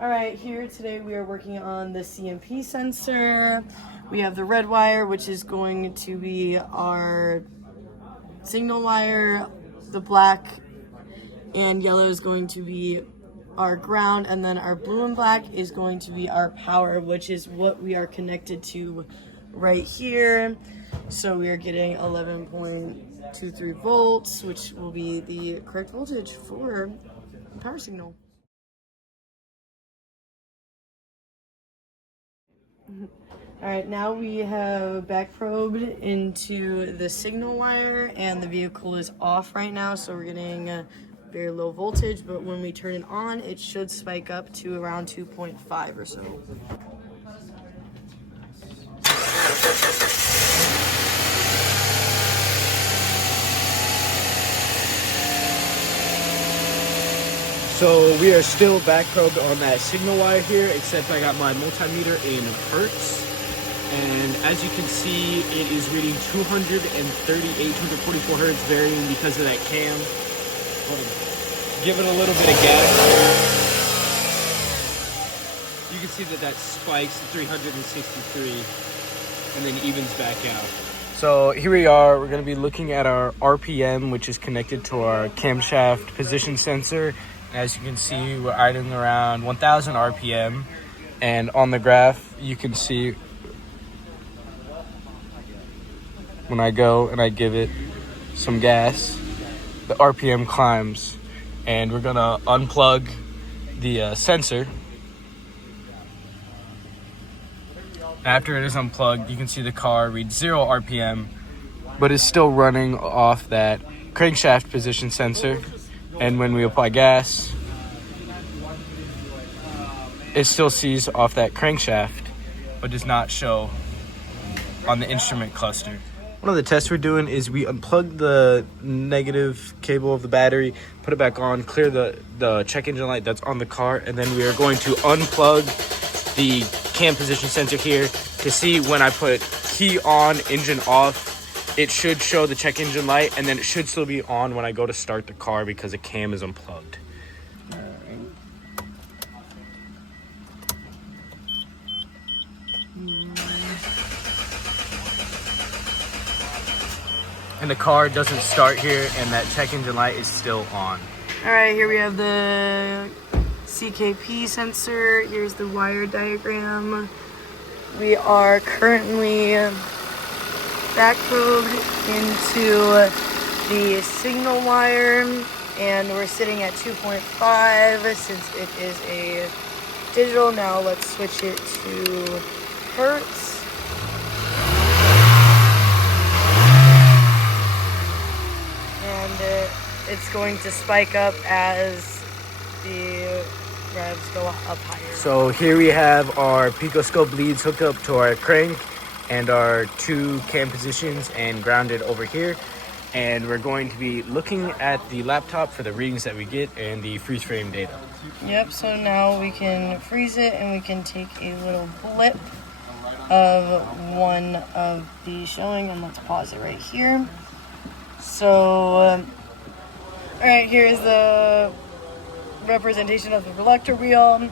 All right, here today we are working on the CMP sensor. We have the red wire, which is going to be our signal wire. The black and yellow is going to be our ground, and then our blue and black is going to be our power, which is what we are connected to right here. So we are getting 11.23 volts, which will be the correct voltage for the power signal. All right, now we have back probed into the signal wire, and the vehicle is off right now, so we're getting a very low voltage, but when we turn it on, it should spike up to around 2.5 or so. So we are still back probed on that signal wire here, except I got my multimeter in hertz. And as you can see, it is reading 244 hertz, varying because of that cam. Give it a little bit of gas. You can see that spikes to 363 and then evens back out. So here we are. We're going to be looking at our RPM, which is connected to our camshaft position sensor. As you can see, we're idling around 1,000 RPM. And on the graph, you can see when I go and I give it some gas, the RPM climbs. And we're gonna unplug the sensor. After it is unplugged, you can see the car reads 0 RPM, but it's still running off that crankshaft position sensor. And when we apply gas, it still sees off that crankshaft, but does not show on the instrument cluster. One of the tests we're doing is we unplug the negative cable of the battery, put it back on, clear the check engine light that's on the car, and then we are going to unplug the cam position sensor here to see when I put key on, engine off, it should show the check engine light, and then it should still be on when I go to start the car because the cam is unplugged. And the car doesn't start here, and that check engine light is still on. All right, here we have the CKP sensor. Here's the wire diagram. We are currently back probed into the signal wire, and we're sitting at 2.5 since it is a digital. Now let's switch it to hertz. It's going to spike up as the revs go up higher. So here we have our picoscope leads hooked up to our crank and our 2 cam positions and grounded over here. And we're going to be looking at the laptop for the readings that we get and the freeze frame data. Yep, so now we can freeze it and we can take a little blip of one of the showing, and let's pause it right here. So all right, here's the representation of the reluctor wheel.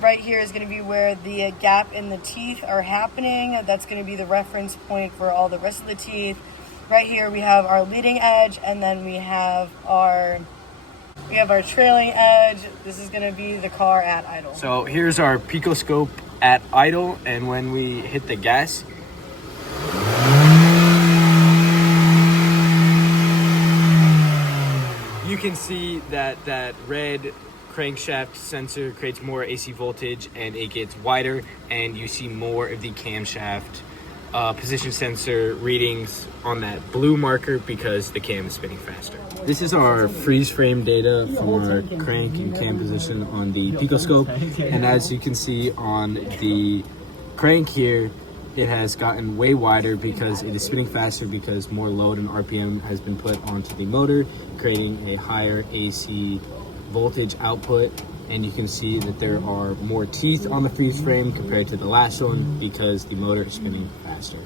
Right here is going to be where the gap in the teeth are happening. That's going to be the reference point for all the rest of the teeth. Right here we have our leading edge, and then we have our trailing edge. This is going to be the car at idle. So here's our picoscope at idle, and when we hit the gas, you can see that red crankshaft sensor creates more AC voltage and it gets wider, and you see more of the camshaft position sensor readings on that blue marker because the cam is spinning faster. This is our freeze frame data from our crank and cam position on the picoscope, and as you can see on the crank here, it has gotten way wider because it is spinning faster because more load and RPM has been put onto the motor, creating a higher AC voltage output. And you can see that there are more teeth on the freeze frame compared to the last one because the motor is spinning faster.